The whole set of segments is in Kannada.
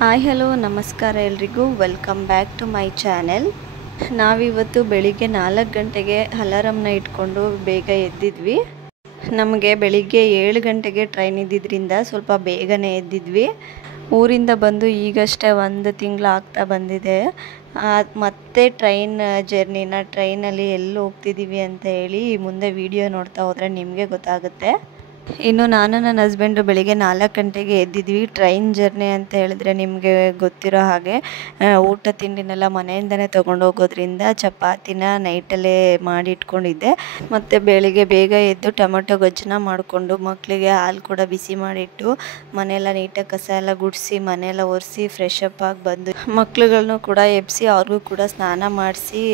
ಹಾಯ್ ಹಲೋ ನಮಸ್ಕಾರ ಎಲ್ರಿಗೂ, welcome back to my channel. ನಾವಿವತ್ತು ಬೆಳಿಗ್ಗೆ 4 ಗಂಟೆಗೆ ಅಲಾರಮ್ನ ಇಟ್ಕೊಂಡು ಬೇಗ ಎದ್ದಿದ್ವಿ. ನಮಗೆ ಬೆಳಿಗ್ಗೆ 7 ಗಂಟೆಗೆ ಟ್ರೈನ್ ಇದ್ದಿದ್ದರಿಂದ ಸ್ವಲ್ಪ ಬೇಗನೆ ಎದ್ದಿದ್ವಿ. ಊರಿಂದ ಬಂದು ಈಗಷ್ಟೇ 1 ತಿಂಗಳು ಆಗ್ತಾ ಬಂದಿದೆ. ಮತ್ತೆ ಟ್ರೈನಲ್ಲಿ ಎಲ್ಲಿ ಹೋಗ್ತಿದ್ದೀವಿ ಅಂತ ಹೇಳಿ ಮುಂದೆ ವಿಡಿಯೋ ನೋಡ್ತಾ ಹೋದರೆ ನಿಮಗೆ ಗೊತ್ತಾಗುತ್ತೆ. ಇನ್ನು ನಾನು ನನ್ನ ಹಸ್ಬೆಂಡು ಬೆಳಿಗ್ಗೆ 4 ಗಂಟೆಗೆ ಎದ್ದಿದ್ವಿ. ಟ್ರೈನ್ ಜರ್ನಿ ಅಂತ ಹೇಳಿದ್ರೆ ನಿಮಗೆ ಗೊತ್ತಿರೋ ಹಾಗೆ ಊಟ ತಿಂಡಿನೆಲ್ಲ ಮನೆಯಿಂದನೇ ತೊಗೊಂಡು ಹೋಗೋದ್ರಿಂದ ಚಪಾತಿನ ನೈಟಲ್ಲೇ ಮಾಡಿ ಇಟ್ಕೊಂಡಿದ್ದೆ. ಮತ್ತು ಬೆಳಿಗ್ಗೆ ಬೇಗ ಎದ್ದು ಟೊಮೆಟೊ ಗೊಜ್ಜನ್ನ ಮಾಡಿಕೊಂಡು ಮಕ್ಕಳಿಗೆ ಹಾಲು ಕೂಡ ಬಿಸಿ ಮಾಡಿಟ್ಟು ಮನೆಯೆಲ್ಲ ನೀಟಾಗಿ ಕಸ ಎಲ್ಲ ಗುಡಿಸಿ ಮನೆಯೆಲ್ಲ ಒರೆಸಿ ಫ್ರೆಶ್ ಅಪ್ ಆಗಿ ಬಂದು ಮಕ್ಳುಗಳನ್ನು ಕೂಡ ಎಬ್ಬಿಸಿ ಅವ್ರಿಗೂ ಕೂಡ ಸ್ನಾನ ಮಾಡಿಸಿ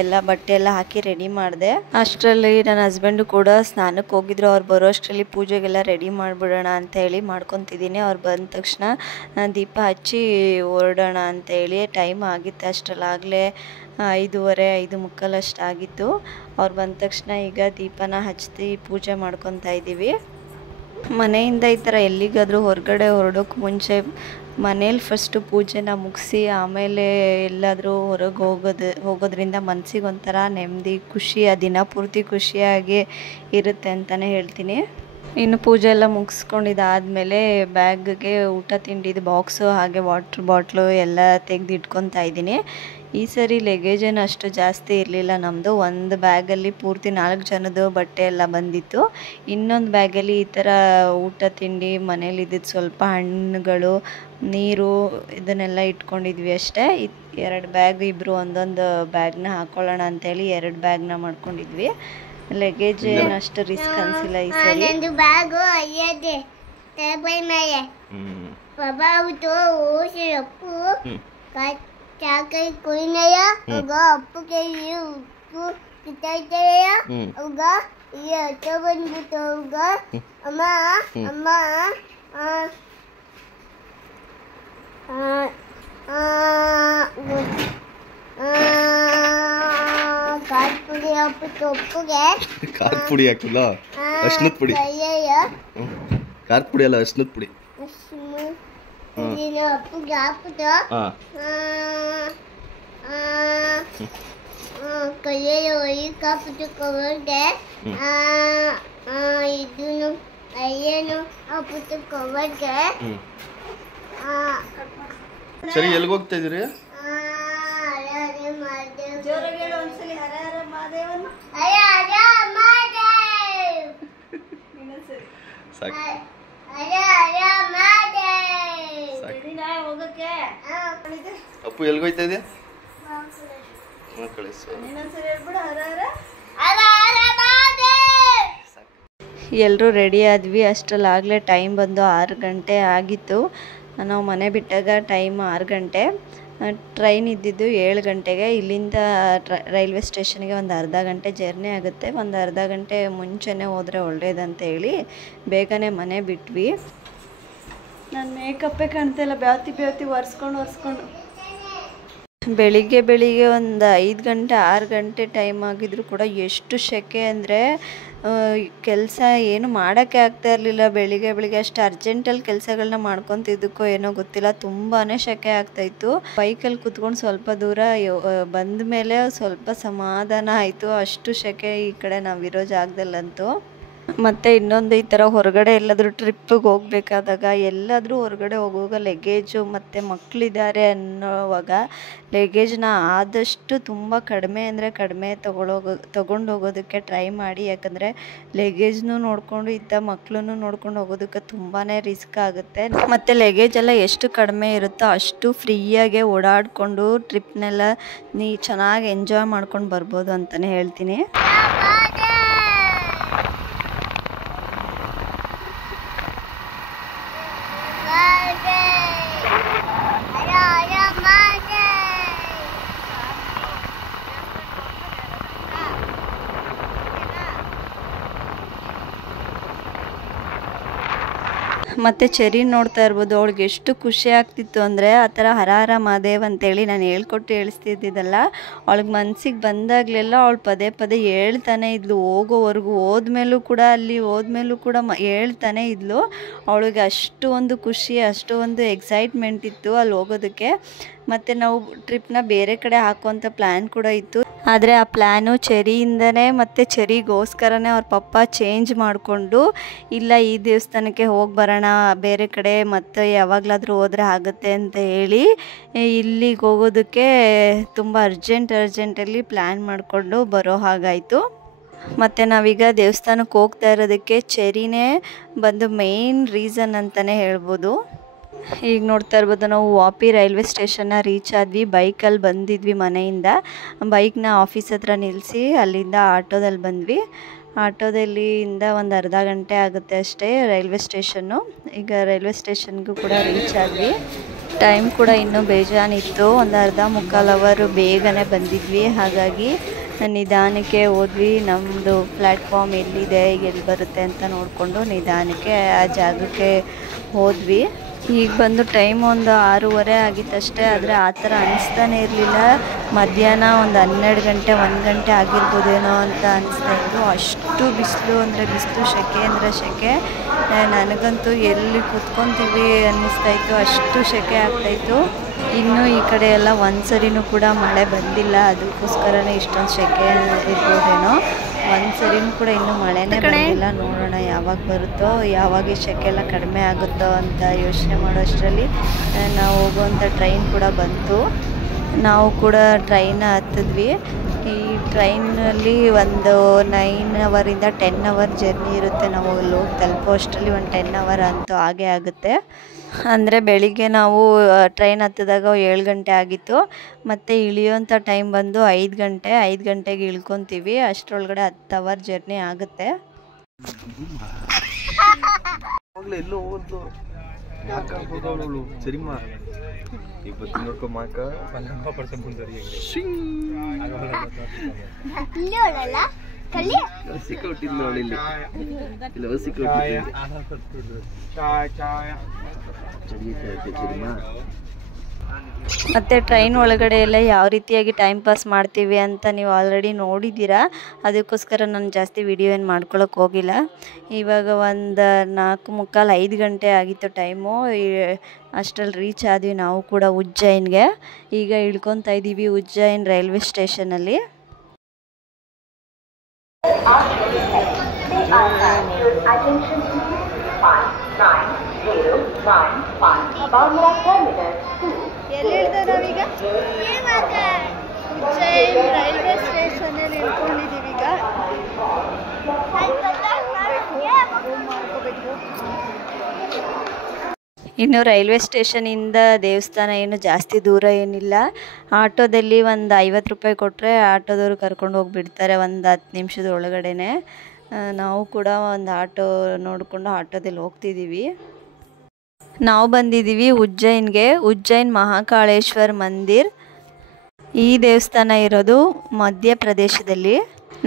ಎಲ್ಲ ಬಟ್ಟೆ ಎಲ್ಲ ಹಾಕಿ ರೆಡಿ ಮಾಡಿದೆ. ಅಷ್ಟರಲ್ಲಿ ನನ್ನ ಹಸ್ಬೆಂಡು ಕೂಡ ಸ್ನಾನಕ್ಕೆ ಹೋಗಿದ್ರು. ಅವ್ರು ಬರೋ ಅಷ್ಟರಲ್ಲಿ ಪೂಜೆಗೆಲ್ಲ ರೆಡಿ ಮಾಡಿಬಿಡೋಣ ಅಂತ ಹೇಳಿ ಮಾಡ್ಕೊತಿದ್ದೀನಿ. ಅವ್ರು ಬಂದ ತಕ್ಷಣ ದೀಪ ಹಚ್ಚಿ ಹೊರಡೋಣ ಅಂತ ಹೇಳಿ ಟೈಮ್ ಆಗಿತ್ತು. ಅಷ್ಟರಲ್ಲಾಗಲೇ 5:15 5:45 ಅಷ್ಟಾಗಿತ್ತು. ಅವ್ರು ಬಂದ ತಕ್ಷಣ ಈಗ ದೀಪನ ಹಚ್ಚಿ ಪೂಜೆ ಮಾಡ್ಕೊತಾ ಇದ್ದೀವಿ. ಮನೆಯಿಂದ ಈ ಥರ ಎಲ್ಲಿಗಾದರೂ ಹೊರಗಡೆ ಹೊರಡೋಕ್ಕೆ ಮುಂಚೆ ಮನೇಲಿ ಫಸ್ಟು ಪೂಜೆನ ಮುಗಿಸಿ ಆಮೇಲೆ ಎಲ್ಲಾದರೂ ಹೊರಗೆ ಹೋಗೋದ್ರಿಂದ ಮನಸ್ಸಿಗೆ ಒಂಥರ ನೆಮ್ಮದಿ, ಖುಷಿ, ಆ ದಿನ ಪೂರ್ತಿ ಖುಷಿಯಾಗಿ ಇರುತ್ತೆ ಅಂತಲೇ ಹೇಳ್ತೀನಿ. ಇನ್ನು ಪೂಜೆ ಎಲ್ಲ ಮುಗಿಸ್ಕೊಂಡಿದ್ದಾದಮೇಲೆ ಬ್ಯಾಗ್ಗೆ ಊಟ ತಿಂಡಿದು ಬಾಕ್ಸು ಹಾಗೆ ವಾಟ್ರ್ ಬಾಟ್ಲು ಎಲ್ಲ ತೆಗೆದು ಇಟ್ಕೊತಾ ಇದ್ದೀನಿ. ಈ ಸರಿ ಲಗೇಜ್ ಏನು ಅಷ್ಟು ಜಾಸ್ತಿ ಇರಲಿಲ್ಲ ನಮ್ಮದು. ಒಂದು ಬ್ಯಾಗಲ್ಲಿ ಪೂರ್ತಿ 4 ಜನದ್ದು ಬಟ್ಟೆ ಎಲ್ಲ ಬಂದಿತ್ತು. ಇನ್ನೊಂದು ಬ್ಯಾಗಲ್ಲಿ ಈ ಥರ ಊಟ ತಿಂಡಿ ಮನೇಲಿದ್ದಿದ್ದು ಸ್ವಲ್ಪ ಹಣ್ಣುಗಳು, ನೀರು ಇದನ್ನೆಲ್ಲ ಇಟ್ಕೊಂಡಿದ್ವಿ ಅಷ್ಟೇ. 2 ಬ್ಯಾಗ್, ಇಬ್ಬರು ಒಂದೊಂದು ಬ್ಯಾಗ್ನ ಹಾಕ್ಕೊಳ್ಳೋಣ ಅಂತೇಳಿ 2 ಬ್ಯಾಗ್ನ ಮಾಡ್ಕೊಂಡಿದ್ವಿ. ಲಗೇಜ್ ಏನು ಅಷ್ಟು ರಿಸ್ಕ್ ಅನಿಸಿಲ್ಲ ಈ ಸರಿ. Cakai kuinaya, uga apu kayu ugu kita ya, uga iya coban gitu uga, ama ಕಾರ್ಪುಡಿ Appu ತೊಪ್ಪುಗೆ ಕಾರ್ಪುಡಿ ಹಾಕಿಲ್ಲ, ಅರ್ಶಿನದ ಪುಡಿ. ಕಾರ್ಪುಡಿ ಅಲ್ಲ, ಅರ್ಶಿನದ ಪುಡಿ. ಅಪ್ಪುಗೆ ಹಾಕ್ಬಿಟ್ಟು ಕೈಯಲ್ಲಿ ಒಯ್ಯಕ್ಕೆ ಹಾಕ್ಬಿಟ್ಟು ಕವರ್ಗೆ ಇದನ್ನು ಅಯ್ಯನು ಹಾಕ್ಬಿಟ್ಟು ಕವರ್ಗೆ. ಸರಿ, ಎಲ್ಲಿಗೆ ಹೋಗ್ತಾ ಇದೀರಿ? ಅಪ್ಪು ಎಲ್ಗೋಯ್ತಾ ಇದೆಯಾ? ಎಲ್ಲರೂ ರೆಡಿ ಆದ್ವಿ. ಅಷ್ಟರಲ್ಲಾಗಲೇ ಟೈಮ್ ಬಂದು 6 ಗಂಟೆ ಆಗಿತ್ತು. ನಾವು ಮನೆ ಬಿಟ್ಟಾಗ ಟೈಮ್ 6 ಗಂಟೆ. ಟ್ರೈನ್ ಇದ್ದಿದ್ದು 7 ಗಂಟೆಗೆ. ಇಲ್ಲಿಂದ ರೈಲ್ವೆ ಸ್ಟೇಷನ್ಗೆ ಒಂದು ಅರ್ಧ ಗಂಟೆ ಜರ್ನಿ ಆಗುತ್ತೆ. ಒಂದು ಅರ್ಧ ಗಂಟೆ ಮುಂಚೆನೇ ಹೋದರೆ ಒಳ್ಳೇದಂತ ಹೇಳಿ ಬೇಗನೆ ಮನೆ ಬಿಟ್ವಿ. ನನ್ನ ಮೇಕಪ್ಪೇ ಕಾಣ್ತಾಯಿಲ್ಲ, ಬ್ಯಾತಿ ಒರೆಸ್ಕೊಂಡು ಬೆಳಿಗ್ಗೆ ಒಂದು 5 ಗಂಟೆ 6 ಗಂಟೆ ಟೈಮ್ ಆಗಿದ್ರು ಕೂಡ ಎಷ್ಟು ಸೆಕೆ ಅಂದರೆ ಕೆಲಸ ಏನು ಮಾಡೋಕ್ಕೆ ಆಗ್ತಾ ಇರಲಿಲ್ಲ. ಬೆಳಿಗ್ಗೆ ಅಷ್ಟು ಅರ್ಜೆಂಟಲ್ಲಿ ಕೆಲಸಗಳನ್ನ ಮಾಡ್ಕೊತಿದ್ದಕ್ಕೋ ಏನೋ ಗೊತ್ತಿಲ್ಲ, ತುಂಬಾ ಸೆಕೆ ಆಗ್ತಾಯಿತ್ತು. ಬೈಕಲ್ಲಿ ಕುತ್ಕೊಂಡು ಸ್ವಲ್ಪ ದೂರ ಬಂದ ಮೇಲೆ ಸ್ವಲ್ಪ ಸಮಾಧಾನ ಆಯಿತು. ಅಷ್ಟು ಸೆಕೆ ಈ ಕಡೆ ನಾವಿರೋ ಜಾಗದಲ್ಲಂತೂ. ಮತ್ತು ಇನ್ನೊಂದು, ಈ ಥರ ಹೊರಗಡೆ ಎಲ್ಲಾದರೂ ಟ್ರಿಪ್ಪಿಗೆ ಹೋಗಬೇಕಾದಾಗ ಎಲ್ಲಾದರೂ ಹೊರಗಡೆ ಹೋಗುವಾಗ ಲಗೇಜು ಮತ್ತು ಮಕ್ಕಳಿದ್ದಾರೆ ಅನ್ನೋವಾಗ ಲಗೇಜ್ನ ಆದಷ್ಟು ತುಂಬ ಕಡಿಮೆ ಅಂದರೆ ಕಡಿಮೆ ತೊಗೊಂಡು ಹೋಗೋದಕ್ಕೆ ಟ್ರೈ ಮಾಡಿ. ಯಾಕಂದರೆ ಲಗೇಜ್ನೂ ನೋಡಿಕೊಂಡು ಇತ್ತ ಮಕ್ಕಳನ್ನು ನೋಡ್ಕೊಂಡು ಹೋಗೋದಕ್ಕೆ ತುಂಬಾ ರಿಸ್ಕ್ ಆಗುತ್ತೆ. ಮತ್ತು ಲಗೇಜ್ ಎಲ್ಲ ಎಷ್ಟು ಕಡಿಮೆ ಇರುತ್ತೋ ಅಷ್ಟು ಫ್ರೀಯಾಗೆ ಓಡಾಡಿಕೊಂಡು ಟ್ರಿಪ್ನೆಲ್ಲ ಚೆನ್ನಾಗಿ ಎಂಜಾಯ್ ಮಾಡ್ಕೊಂಡು ಬರ್ಬೋದು ಅಂತಲೇ ಹೇಳ್ತೀನಿ. ಮತ್ತು ಚೆರಿ ನೋಡ್ತಾ ಇರ್ಬೋದು. ಅವಳಿಗೆ ಎಷ್ಟು ಖುಷಿ ಆಗ್ತಿತ್ತು ಅಂದರೆ ಆ ಥರ ಹರ ಹರ ಮಹಾದೇವ್ ಅಂತೇಳಿ ನಾನು ಹೇಳ್ಕೊಟ್ಟು ಹೇಳಿಸ್ತಿದ್ದಿದ್ದಲ್ಲ. ಅವಳಿಗೆ ಮನಸ್ಸಿಗೆ ಬಂದಾಗಲೆಲ್ಲ ಅವಳು ಪದೇ ಪದೇ ಹೇಳ್ತಾನೆ ಇದ್ಲು. ಹೋಗೋವರೆಗೂ ಹೋದ್ಮೇಲೂ ಕೂಡ ಹೇಳ್ತಾನೆ ಇದ್ಲು. ಅವಳಿಗೆ ಅಷ್ಟು ಒಂದು ಖುಷಿ, ಅಷ್ಟು ಒಂದು ಎಕ್ಸೈಟ್ಮೆಂಟ್ ಇತ್ತು ಅಲ್ಲಿ ಹೋಗೋದಕ್ಕೆ. ಮತ್ತು ನಾವು ಟ್ರಿಪ್ನ ಬೇರೆ ಕಡೆ ಹಾಕುವಂಥ ಪ್ಲ್ಯಾನ್ ಕೂಡ ಇತ್ತು. ಆದರೆ ಆ ಪ್ಲ್ಯಾನು ಚೆರಿಯಿಂದನೇ ಮತ್ತು ಚೆರಿಗೋಸ್ಕರನೇ ಅವ್ರ ಪಪ್ಪ ಚೇಂಜ್ ಮಾಡಿಕೊಂಡು, ಇಲ್ಲ ಈ ದೇವಸ್ಥಾನಕ್ಕೆ ಹೋಗಿ ಬರೋಣ ಬೇರೆ ಕಡೆ, ಮತ್ತು ಯಾವಾಗಲಾದರೂ ಹೋದರೆ ಆಗುತ್ತೆ ಅಂತ ಹೇಳಿ ಇಲ್ಲಿಗೆ ಹೋಗೋದಕ್ಕೆ ತುಂಬ ಅರ್ಜೆಂಟಲ್ಲಿ ಪ್ಲ್ಯಾನ್ ಮಾಡಿಕೊಂಡು ಬರೋ ಹಾಗಾಯಿತು. ಮತ್ತು ನಾವೀಗ ದೇವಸ್ಥಾನಕ್ಕೆ ಹೋಗ್ತಾ ಇರೋದಕ್ಕೆ ಚೆರಿನೇ ಬಂದು ಮೇನ್ ರೀಸನ್ ಅಂತಲೇ ಹೇಳ್ಬೋದು. ಈಗ ನೋಡ್ತಾ ಇರ್ಬೋದು, ನಾವು ವಾಪಿ ರೈಲ್ವೆ ಸ್ಟೇಷನ್ನ ರೀಚ್ ಆದ್ವಿ. ಬೈಕಲ್ಲಿ ಬಂದಿದ್ವಿ ಮನೆಯಿಂದ. ಬೈಕ್ನ ಆಫೀಸ್ ಹತ್ರ ನಿಲ್ಲಿಸಿ ಅಲ್ಲಿಂದ ಆಟೋದಲ್ಲಿ ಬಂದ್ವಿ. ಆಟೋದಲ್ಲಿಂದ ಒಂದು ಅರ್ಧ ಗಂಟೆ ಆಗುತ್ತೆ ಅಷ್ಟೇ ರೈಲ್ವೆ ಸ್ಟೇಷನ್ನು. ಈಗ ರೈಲ್ವೆ ಸ್ಟೇಷನ್ಗೂ ಕೂಡ ರೀಚ್ ಆದ್ವಿ. ಟೈಮ್ ಕೂಡ ಇನ್ನೂ ಬೇಜಾನಿತ್ತು. ಒಂದು ಅರ್ಧ ಮುಕ್ಕಾಲು ಅವರು ಬೇಗನೆ ಬಂದಿದ್ವಿ. ಹಾಗಾಗಿ ನಿಧಾನಕ್ಕೆ ಹೋದ್ವಿ. ನಮ್ಮದು ಪ್ಲ್ಯಾಟ್ಫಾರ್ಮ್ ಎಲ್ಲಿದೆ, ಎಲ್ಲಿ ಬರುತ್ತೆ ಅಂತ ನೋಡಿಕೊಂಡು ನಿಧಾನಕ್ಕೆ ಆ ಜಾಗಕ್ಕೆ ಹೋದ್ವಿ. ಈಗ ಬಂದು ಟೈಮ್ ಒಂದು 6:30 ಆಗಿತ್ತಷ್ಟೇ. ಆದರೆ ಆ ಥರ ಅನಿಸ್ತಾನೆ ಇರಲಿಲ್ಲ. ಮಧ್ಯಾಹ್ನ ಒಂದು 12 ಗಂಟೆ 1 ಗಂಟೆ ಆಗಿರ್ಬೋದೇನೋ ಅಂತ ಅನಿಸ್ತಾ ಇತ್ತು. ಅಷ್ಟು ಬಿಸಿಲು ಅಂದರೆ ಬಿಸಿಲು, ಸೆಕೆ ಅಂದರೆ ಸೆಕೆ. ನನಗಂತೂ ಎಲ್ಲಿ ಕೂತ್ಕೊತೀವಿ ಅನ್ನಿಸ್ತಾಯಿತ್ತು, ಅಷ್ಟು ಸೆಕೆ ಆಗ್ತಾಯಿತ್ತು. ಇನ್ನೂ ಈ ಕಡೆ ಎಲ್ಲ ಒಂದ್ಸರಿನೂ ಕೂಡ ಮಳೆ ಬಂದಿಲ್ಲ, ಅದಕ್ಕೋಸ್ಕರನೇ ಇಷ್ಟೊಂದು ಸೆಕೆ ಇರ್ಬೋದೇನೋ. ಒಂದ್ಸರಿನೂ ಕೂಡ ಇನ್ನೂ ಮಳೆನೇ ಬಂದಿಲ್ಲ. ನೋಡೋಣ ಯಾವಾಗ ಬರುತ್ತೋ, ಯಾವಾಗ ಈ ಸೆಕೆ ಎಲ್ಲ ಕಡಿಮೆ ಆಗುತ್ತೋ ಅಂತ ಯೋಚನೆ ಮಾಡೋಷ್ಟರಲ್ಲಿ ನಾವು ಹೋಗುವಂಥ ಟ್ರೈನ್ ಕೂಡ ಬಂತು. ನಾವು ಕೂಡ ಟ್ರೈನ ಹತ್ತಿದ್ವಿ. ಈ ಟ್ರೈನಲ್ಲಿ ಒಂದು 9 ಅವರಿಂದ 10 ಅವರ್ ಜರ್ನಿ ಇರುತ್ತೆ. ನಾವು ಅಲ್ಲಿ ಹೋಗಿ ತಲುಪೋ ಅಷ್ಟರಲ್ಲಿ ಒಂದು 10 ಅವರ್ ಅಂತೂ ಆಗೇ ಆಗುತ್ತೆ. ಅಂದರೆ ಬೆಳಿಗ್ಗೆ ನಾವು ಟ್ರೈನ್ ಹತ್ತಿದಾಗ 7 ಗಂಟೆ ಆಗಿತ್ತು. ಮತ್ತು ಇಳಿಯೋಂಥ ಟೈಮ್ ಬಂದು 5 ಗಂಟೆ. 5 ಗಂಟೆಗೆ ಇಳ್ಕೊತೀವಿ. ಅಷ್ಟರೊಳಗಡೆ 10 ಅವರ್ ಜರ್ನಿ ಆಗುತ್ತೆ. ಮತ್ತು ಟ್ರೈನ್ ಒಳಗಡೆ ಎಲ್ಲ ಯಾವ ರೀತಿಯಾಗಿ ಟೈಮ್ ಪಾಸ್ ಮಾಡ್ತೀವಿ ಅಂತ ನೀವು ಆಲ್ರೆಡಿ ನೋಡಿದ್ದೀರಾ. ಅದಕ್ಕೋಸ್ಕರ ನಾನು ಜಾಸ್ತಿ ವಿಡಿಯೋ ಏನು ಮಾಡ್ಕೊಳಕ್ಕೆ ಹೋಗಿಲ್ಲ. ಇವಾಗ ಒಂದು 4:45 ಗಂಟೆ ಆಗಿತ್ತು ಟೈಮು. ಅಷ್ಟರಲ್ಲಿ ರೀಚ್ ಆದ್ವಿ ನಾವು ಕೂಡ ಉಜ್ಜಯಿನ್ಗೆ. ಈಗ ಇಳ್ಕೊತಾ ಇದ್ದೀವಿ ಉಜ್ಜಯಿನ್ ರೈಲ್ವೆ ಸ್ಟೇಷನಲ್ಲಿ. ಎಲ್ಲಿ ಇಳ್ದ ನಾವೀಗ? ಉಜ್ಜಯಿನ್ ರೈಲ್ವೆ ಸ್ಟೇಷನಲ್ಲಿ ಇಳ್ಕೊಂಡಿದ್ದೀವಿ. ಈಗ ಇನ್ನು ರೈಲ್ವೆ ಸ್ಟೇಷನಿಂದ ದೇವಸ್ಥಾನ ಏನು ಜಾಸ್ತಿ ದೂರ ಏನಿಲ್ಲ. ಆಟೋದಲ್ಲಿ ಒಂದು 50 ರೂಪಾಯಿ ಕೊಟ್ಟರೆ ಆಟೋದವರು ಕರ್ಕೊಂಡು ಹೋಗಿಬಿಡ್ತಾರೆ ಒಂದು 10 ನಿಮಿಷದ ಒಳಗಡೆನೆ. ನಾವು ಕೂಡ ಒಂದು ಆಟೋ ನೋಡಿಕೊಂಡು ಆಟೋದಲ್ಲಿ ಹೋಗ್ತಿದ್ದೀವಿ. ನಾವು ಬಂದಿದ್ದೀವಿ ಉಜ್ಜಯಿನ್ಗೆ. ಉಜ್ಜಯಿನ್ ಮಹಾಕಾಳೇಶ್ವರ ಮಂದಿರ್. ಈ ದೇವಸ್ಥಾನ ಇರೋದು ಮಧ್ಯಪ್ರದೇಶದಲ್ಲಿ.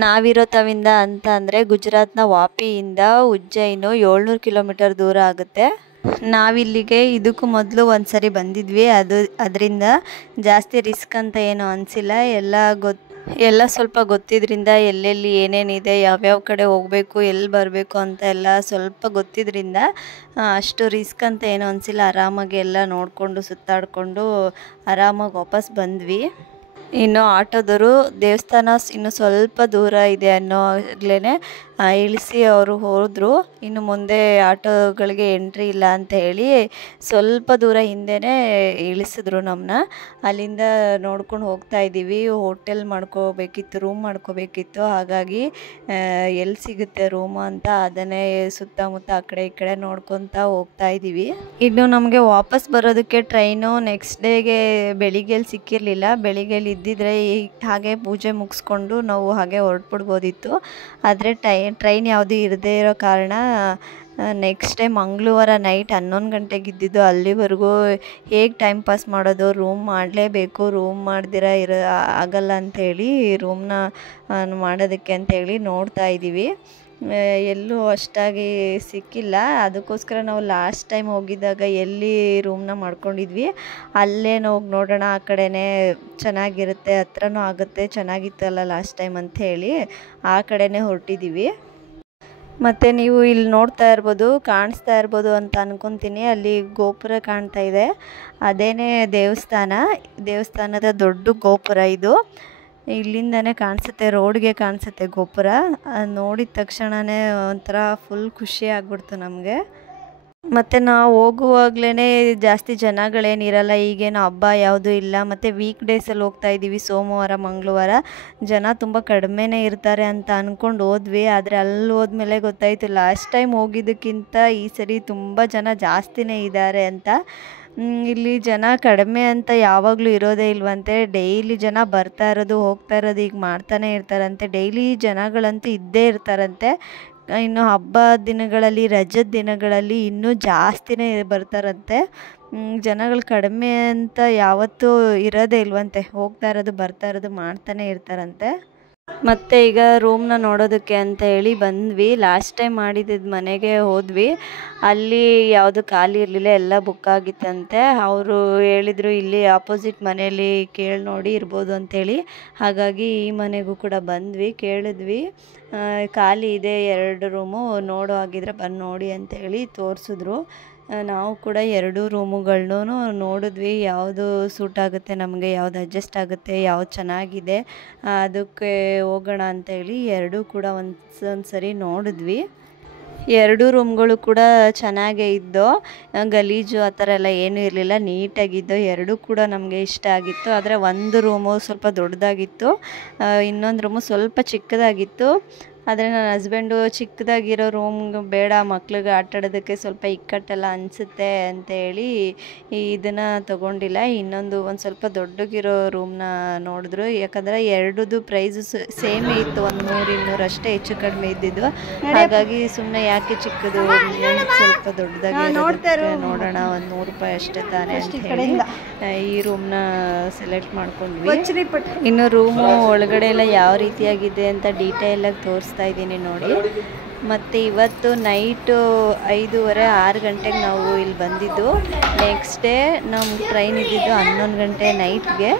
ನಾವಿರೋ ತವಿಂದ ಅಂತ ಅಂದರೆ ಗುಜರಾತ್ನ ವಾಪಿಯಿಂದ ಉಜ್ಜಯಿನು 700 ಕಿಲೋಮೀಟರ್ ದೂರ ಆಗುತ್ತೆ. ನಾವಿಲ್ಲಿಗೆ ಇದಕ್ಕೂ ಮೊದಲು ಒಂದು ಸರಿ ಬಂದಿದ್ವಿ. ಅದರಿಂದ ಜಾಸ್ತಿ ರಿಸ್ಕ್ ಅಂತ ಏನೂ ಅನಿಸಿಲ್ಲ. ಎಲ್ಲ ಸ್ವಲ್ಪ ಗೊತ್ತಿದ್ರಿಂದ ಎಲ್ಲೆಲ್ಲಿ ಏನೇನಿದೆ, ಯಾವ್ಯಾವ ಕಡೆ ಹೋಗಬೇಕು, ಎಲ್ಲಿ ಬರಬೇಕು ಅಂತ ಎಲ್ಲ ಸ್ವಲ್ಪ ಗೊತ್ತಿದ್ರಿಂದ ಅಷ್ಟು ರಿಸ್ಕ್ ಅಂತ ಏನೂ ಅನಿಸಿಲ್ಲ. ಆರಾಮಾಗಿ ಎಲ್ಲ ನೋಡಿಕೊಂಡು ಸುತ್ತಾಡಿಕೊಂಡು ಆರಾಮಾಗಿ ವಾಪಸ್ ಬಂದ್ವಿ. ಇನ್ನು ಆಟೋದವರು ದೇವಸ್ಥಾನ ಇನ್ನು ಸ್ವಲ್ಪ ದೂರ ಇದೆ ಅನ್ನೋಗ್ಲೇ ಇಳಿಸಿ ಅವರು ಹೋದರು. ಇನ್ನು ಮುಂದೆ ಆಟೋಗಳಿಗೆ ಎಂಟ್ರಿ ಇಲ್ಲ ಅಂತ ಹೇಳಿ ಸ್ವಲ್ಪ ದೂರ ಹಿಂದೆನೇ ಇಳಿಸಿದ್ರು ನಮ್ಮನ್ನ. ಅಲ್ಲಿಂದ ನೋಡ್ಕೊಂಡು ಹೋಗ್ತಾ ಇದ್ದೀವಿ. ಹೋಟೆಲ್ ಮಾಡ್ಕೋಬೇಕಿತ್ತು, ರೂಮ್ ಮಾಡ್ಕೋಬೇಕಿತ್ತು. ಹಾಗಾಗಿ ಎಲ್ಲಿ ಸಿಗುತ್ತೆ ರೂಮು ಅಂತ ಅದನ್ನೇ ಸುತ್ತಮುತ್ತ ಆ ಕಡೆ ಈ ಕಡೆ ನೋಡ್ಕೊತಾ ಹೋಗ್ತಾ ಇದ್ದೀವಿ. ಇನ್ನು ನಮಗೆ ವಾಪಸ್ ಬರೋದಕ್ಕೆ ಟ್ರೈನು ನೆಕ್ಸ್ಟ್ ಡೇಗೆ ಬೆಳಿಗ್ಗೆಲ್ಲಿ ಸಿಕ್ಕಿರಲಿಲ್ಲ. ಬೆಳಿಗ್ಗೆಲ್ಲಿ ಇದ್ದಿದ್ರೆ ಹಾಗೆ ಪೂಜೆ ಮುಗಿಸ್ಕೊಂಡು ನಾವು ಹಾಗೆ ಹೊರಟ್ಬಿಡ್ಬೋದಿತ್ತು. ಆದರೆ ಟ್ರೈನ್ ಯಾವುದೂ ಇರದೇ ಇರೋ ಕಾರಣ ನೆಕ್ಸ್ಟ್ ಡೇ ಮಂಗಳವಾರ ನೈಟ್ 11 ಗಂಟೆಗೆ ಇದ್ದಿದ್ದು. ಅಲ್ಲಿವರೆಗೂ ಹೇಗೆ ಟೈಮ್ ಪಾಸ್ ಮಾಡೋದು, ರೂಮ್ ಮಾಡಲೇಬೇಕು, ರೂಮ್ ಮಾಡ್ದಿರ ಆಗಲ್ಲ ಅಂಥೇಳಿ ರೂಮ್ನ ಮಾಡೋದಕ್ಕೆ ಅಂಥೇಳಿ ನೋಡ್ತಾ ಇದ್ದೀವಿ. ಎಲ್ಲೂ ಅಷ್ಟಾಗಿ ಸಿಕ್ಕಿಲ್ಲ. ಅದಕ್ಕೋಸ್ಕರ ನಾವು ಲಾಸ್ಟ್ ಟೈಮ್ ಹೋಗಿದ್ದಾಗ ಎಲ್ಲಿ ರೂಮ್ನ ಮಾಡ್ಕೊಂಡಿದ್ವಿ ಅಲ್ಲೇ ಹೋಗಿ ನೋಡೋಣ, ಆ ಕಡೆನೇ ಚೆನ್ನಾಗಿರುತ್ತೆ, ಹತ್ರನೂ ಆಗುತ್ತೆ, ಚೆನ್ನಾಗಿತ್ತಲ್ಲ ಲಾಸ್ಟ್ ಟೈಮ್ ಅಂಥೇಳಿ ಆ ಕಡೆನೇ ಹೊರಟಿದ್ದೀವಿ. ಮತ್ತು ನೀವು ಇಲ್ಲಿ ಕಾಣಿಸ್ತಾ ಇರ್ಬೋದು ಅಂತ ಅಂದ್ಕೊತೀನಿ, ಅಲ್ಲಿ ಗೋಪುರ ಕಾಣ್ತಾ ಇದೆ, ಅದೇನೇ ದೇವಸ್ಥಾನದ ದೊಡ್ಡ ಗೋಪುರ ಇದು. ಇಲ್ಲಿಂದನೇ ಕಾಣಿಸುತ್ತೆ, ರೋಡ್ಗೆ ಕಾಣಿಸುತ್ತೆ ಗೋಪುರ. ನೋಡಿದ ತಕ್ಷಣವೇ ಒಂಥರ ಫುಲ್ ಖುಷಿ ಆಗ್ಬಿಡ್ತು ನಮಗೆ. ಮತ್ತು ನಾವು ಹೋಗುವಾಗಲೇ ಜಾಸ್ತಿ ಜನಗಳೇನಿರಲ್ಲ, ಈಗೇನು ಹಬ್ಬ ಯಾವುದೂ ಇಲ್ಲ. ಮತ್ತು ವೀಕ್ ಡೇಸಲ್ಲಿ ಹೋಗ್ತಾ ಇದ್ದೀವಿ, ಸೋಮವಾರ ಮಂಗಳವಾರ ಜನ ತುಂಬ ಕಡಿಮೆನೇ ಇರ್ತಾರೆ ಅಂತ ಅಂದ್ಕೊಂಡು ಹೋದ್ವಿ. ಆದರೆ ಅಲ್ಲಿ ಹೋದ್ಮೇಲೆ ಗೊತ್ತಾಯಿತು ಲಾಸ್ಟ್ ಟೈಮ್ ಹೋಗಿದ್ದಕ್ಕಿಂತ ಈ ಸರಿ ತುಂಬ ಜನ ಜಾಸ್ತಿನೇ ಇದ್ದಾರೆ ಅಂತ. ಇಲ್ಲಿ ಜನ ಕಡಿಮೆ ಅಂತ ಯಾವಾಗಲೂ ಇರೋದೇ ಇಲ್ವಂತೆ, ಡೈಲಿ ಜನ ಬರ್ತಾ ಇರೋದು ಹೋಗ್ತಾ ಇರೋದು ಈಗ ಮಾಡ್ತಾನೆ ಇರ್ತಾರಂತೆ. ಡೈಲಿ ಜನಗಳಂತೂ ಇದ್ದೇ ಇರ್ತಾರಂತೆ. ಇನ್ನು ಹಬ್ಬದ ದಿನಗಳಲ್ಲಿ, ರಜದ ದಿನಗಳಲ್ಲಿ ಇನ್ನೂ ಜಾಸ್ತಿನೇ ಬರ್ತಾರಂತೆ. ಜನಗಳು ಕಡಿಮೆ ಅಂತ ಯಾವತ್ತೂ ಇರೋದೇ ಇಲ್ವಂತೆ, ಹೋಗ್ತಾ ಇರೋದು ಬರ್ತಾ ಇರೋದು ಮಾಡ್ತಾನೆ ಇರ್ತಾರಂತೆ. ಮತ್ತು ಈಗ ರೂಮ್ನ ನೋಡೋದಕ್ಕೆ ಅಂತ ಹೇಳಿ ಬಂದ್ವಿ. ಲಾಸ್ಟ್ ಟೈಮ್ ಮಾಡಿದ್ದ ಮನೆಗೆ ಹೋದ್ವಿ, ಅಲ್ಲಿ ಯಾವುದು ಖಾಲಿ ಇರಲಿಲ್ಲ, ಎಲ್ಲ ಬುಕ್ ಆಗಿತ್ತಂತೆ. ಅವರು ಹೇಳಿದರು ಇಲ್ಲಿ ಆಪೋಸಿಟ್ ಮನೆಯಲ್ಲಿ ಕೇಳಿ ನೋಡಿ ಇರ್ಬೋದು ಅಂಥೇಳಿ. ಹಾಗಾಗಿ ಈ ಮನೆಗೂ ಕೂಡ ಬಂದ್ವಿ, ಕೇಳಿದ್ವಿ, ಖಾಲಿ ಇದೆ 2 ರೂಮು, ನೋಡೋ ಹಾಗಿದ್ರೆ ಬಂದು ನೋಡಿ ಅಂತೇಳಿ ತೋರಿಸಿದ್ರು. ನಾವು ಕೂಡ 2 ರೂಮುಗಳನ್ನೂ ನೋಡಿದ್ವಿ, ಯಾವುದು ಸೂಟ್ ಆಗುತ್ತೆ ನಮಗೆ, ಯಾವುದು ಅಡ್ಜಸ್ಟ್ ಆಗುತ್ತೆ, ಯಾವುದು ಚೆನ್ನಾಗಿದೆ ಅದಕ್ಕೆ ಹೋಗೋಣ ಅಂತೇಳಿ 2 ಕೂಡ ಒಂದು ಸರಿ ನೋಡಿದ್ವಿ. 2 ರೂಮ್ಗಳು ಕೂಡ ಚೆನ್ನಾಗೇ ಇದ್ದು, ಗಲೀಜು ಆ ಥರ ಎಲ್ಲ ಏನೂ ಇರಲಿಲ್ಲ, ನೀಟಾಗಿದ್ದು. 2 ಕೂಡ ನಮಗೆ ಇಷ್ಟ ಆಗಿತ್ತು. ಆದರೆ ಒಂದು ರೂಮು ಸ್ವಲ್ಪ ದೊಡ್ಡದಾಗಿತ್ತು, ಇನ್ನೊಂದು ರೂಮು ಸ್ವಲ್ಪ ಚಿಕ್ಕದಾಗಿತ್ತು. ಆದರೆ ನನ್ನ ಹಸ್ಬೆಂಡು ಚಿಕ್ಕದಾಗಿರೋ ರೂಮ್ ಬೇಡ, ಮಕ್ಳಿಗೆ ಆಟಾಡೋದಕ್ಕೆ ಸ್ವಲ್ಪ ಇಕ್ಕಟ್ಟೆಲ್ಲ ಅನಿಸುತ್ತೆ ಅಂತೇಳಿ ಇದನ್ನು ತೊಗೊಂಡಿಲ್ಲ. ಒಂದು ಸ್ವಲ್ಪ ದೊಡ್ಡಗಿರೋ ರೂಮ್ನ ನೋಡಿದ್ರು. ಯಾಕಂದರೆ 2ದು ಪ್ರೈಸು ಸೇಮೇ ಇತ್ತು, 100-200 ಅಷ್ಟೇ ಹೆಚ್ಚು ಕಡಿಮೆ ಇದ್ದಿದ್ದು. ಹಾಗಾಗಿ ಸುಮ್ಮನೆ ಯಾಕೆ ಚಿಕ್ಕದು, ಸ್ವಲ್ಪ ದೊಡ್ಡದಾಗಿ ನೋಡೋಣ, ಒಂದು 100 ರೂಪಾಯಿ ಅಷ್ಟೇ ತಾನೇ ಅಂತ ಹೇಳಿ ಈ ರೂಮ್ನ ಸೆಲೆಕ್ಟ್ ಮಾಡ್ಕೊಂಡ್ವಿ. ಇನ್ನು ರೂಮು ಒಳಗಡೆ ಎಲ್ಲ ಯಾವ ರೀತಿಯಾಗಿದೆ ಅಂತ ಡೀಟೇಲಾಗಿ ತೋರಿಸ್ತಾ ಇದ್ದೀನಿ ನೋಡಿ. ಮತ್ತು ಇವತ್ತು ನೈಟು 5:30-6 ಗಂಟೆಗೆ ನಾವು ಇಲ್ಲಿ ಬಂದಿದ್ದು. ನೆಕ್ಸ್ಟ್ ಡೇ ನಮ್ಮ ಟ್ರೈನ್ ಇದ್ದಿದ್ದು 11 ಗಂಟೆ ನೈಟ್ಗೆ.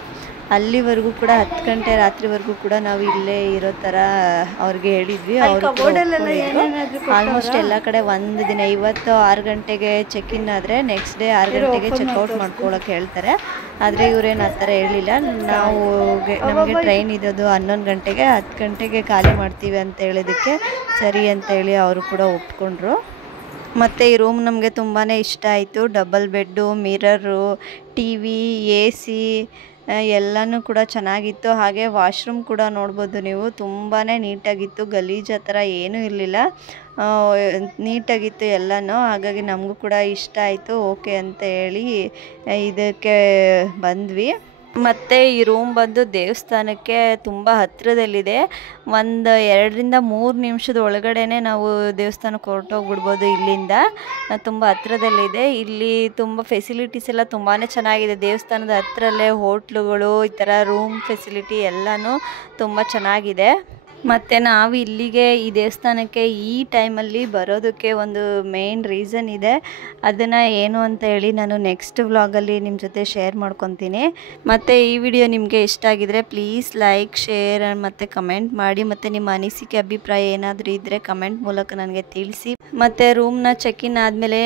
ಅಲ್ಲಿವರೆಗೂ ಕೂಡ 10 ಗಂಟೆ ರಾತ್ರಿವರೆಗೂ ಕೂಡ ನಾವು ಇಲ್ಲೇ ಇರೋ ಥರ ಅವ್ರಿಗೆ ಹೇಳಿದ್ವಿ. ಅವರು ಆಲ್ಮೋಸ್ಟ್ ಎಲ್ಲ ಕಡೆ ಒಂದು ದಿನ, ಇವತ್ತು 6 ಗಂಟೆಗೆ ಚೆಕ್ ಇನ್ ಆದರೆ ನೆಕ್ಸ್ಟ್ ಡೇ 6 ಗಂಟೆಗೆ ಚೆಕ್ಔಟ್ ಮಾಡ್ಕೊಳ್ಳೋಕೆ ಹೇಳ್ತಾರೆ. ಆದರೆ ಇವರೇನು ಆ ಥರ ಹೇಳಿಲ್ಲ. ನಮಗೆ ಟ್ರೈನ್ ಇರೋದು 11 ಗಂಟೆಗೆ, 10 ಗಂಟೆಗೆ ಖಾಲಿ ಮಾಡ್ತೀವಿ ಅಂತ ಹೇಳಿದ್ದಕ್ಕೆ ಸರಿ ಅಂತೇಳಿ ಅವರು ಕೂಡ ಒಪ್ಕೊಂಡ್ರು. ಮತ್ತು ಈ ರೂಮ್ ನಮಗೆ ತುಂಬಾ ಇಷ್ಟ ಆಯಿತು. Double bed, mirror, TV, AC ಎಲ್ಲನೂ ಕೂಡ ಚೆನ್ನಾಗಿತ್ತು. ಹಾಗೆ ವಾಶ್ರೂಮ್ ಕೂಡ ನೋಡ್ಬೋದು ನೀವು, ತುಂಬಾ ನೀಟಾಗಿತ್ತು, ಗಲೀಜು ಆ ಥರ ಏನೂ ಇರಲಿಲ್ಲ, ನೀಟಾಗಿತ್ತು ಎಲ್ಲನೂ. ಹಾಗಾಗಿ ನಮಗೂ ಕೂಡ ಇಷ್ಟ ಆಯಿತು, ಓಕೆ ಅಂತ ಹೇಳಿ ಇದಕ್ಕೆ ಬಂದ್ವಿ. ಮತ್ತು ಈ ರೂಮ್ ಬಂದು ದೇವಸ್ಥಾನಕ್ಕೆ ತುಂಬ ಹತ್ತಿರದಲ್ಲಿದೆ. ಒಂದು 2-3 ನಿಮಿಷದ ಒಳಗಡೆನೇ ನಾವು ದೇವಸ್ಥಾನಕ್ಕೆ ಹೊರಟೋಗ್ಬಿಡ್ಬೋದು ಇಲ್ಲಿಂದ, ತುಂಬ ಹತ್ತಿರದಲ್ಲಿದೆ. ಇಲ್ಲಿ ತುಂಬ ಫೆಸಿಲಿಟೀಸ್ ಎಲ್ಲ ತುಂಬಾ ಚೆನ್ನಾಗಿದೆ. ದೇವಸ್ಥಾನದ ಹತ್ತಿರಲ್ಲೇ ಹೋಟ್ಲುಗಳು, ಈ ಥರ ರೂಮ್ ಫೆಸಿಲಿಟಿ ಎಲ್ಲನೂ ತುಂಬ ಚೆನ್ನಾಗಿದೆ. ಮತ್ತು ನಾವು ಇಲ್ಲಿಗೆ ಈ ದೇವಸ್ಥಾನಕ್ಕೆ ಈ ಟೈಮಲ್ಲಿ ಬರೋದಕ್ಕೆ ಒಂದು ಮೇನ್ ರೀಸನ್ ಇದೆ. ಅದನ್ನು ಏನು ಅಂತ ಹೇಳಿ ನಾನು ನೆಕ್ಸ್ಟ್ ವ್ಲಾಗಲ್ಲಿ ನಿಮ್ಮ ಜೊತೆ ಶೇರ್ ಮಾಡ್ಕೊತೀನಿ. ಮತ್ತು ಈ ವಿಡಿಯೋ ನಿಮಗೆ ಇಷ್ಟ ಆಗಿದರೆ ಪ್ಲೀಸ್ ಲೈಕ್, ಶೇರ್ ಮತ್ತು ಕಮೆಂಟ್ ಮಾಡಿ. ಮತ್ತು ನಿಮ್ಮ ಅನಿಸಿಕೆ, ಅಭಿಪ್ರಾಯ ಏನಾದರೂ ಇದ್ದರೆ ಕಮೆಂಟ್ ಮೂಲಕ ನನಗೆ ತಿಳಿಸಿ. ಮತ್ತು ರೂಮ್ನ ಚೆಕ್ ಇನ್ ಆದಮೇಲೆ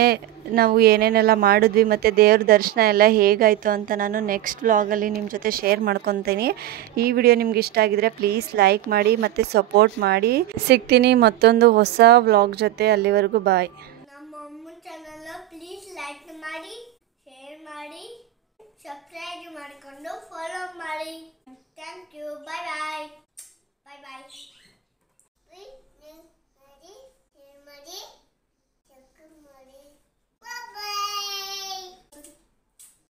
ನಾವು ಏನೇನೆಲ್ಲ ಮಾಡಿದ್ವಿ ಮತ್ತು ದೇವ್ರ ದರ್ಶನ ಎಲ್ಲ ಹೇಗಾಯಿತು ಅಂತ ನಾನು ನೆಕ್ಸ್ಟ್ ವ್ಲಾಗಲ್ಲಿ ನಿಮ್ಮ ಜೊತೆ ಶೇರ್ ಮಾಡ್ಕೊತೀನಿ. ಈ ವಿಡಿಯೋ ನಿಮ್ಗೆ ಇಷ್ಟ ಆಗಿದರೆ ಪ್ಲೀಸ್ ಲೈಕ್ ಮಾಡಿ ಮತ್ತು ಸಪೋರ್ಟ್ ಮಾಡಿ. ಸಿಗ್ತೀನಿ ಮತ್ತೊಂದು ಹೊಸ ವ್ಲಾಗ್ ಜೊತೆ. ಅಲ್ಲಿವರೆಗೂ ಬಾಯ್. ನಮ್ಮ ಅಮ್ಮ ಚಾನಲ್ ಪ್ಲೀಸ್ ಲೈಕ್ ಮಾಡಿ, ಶೇರ್ ಮಾಡಿ, ಸಬ್ಸ್ಕ್ರೈಬ್ ಮಾಡಿಕೊಂಡು ಫಾಲೋ ಮಾಡಿ. Thank you. Bye bye. Bye bye. Please like ಮಾಡಿ, ಶೇರ್ ಮಾಡಿ.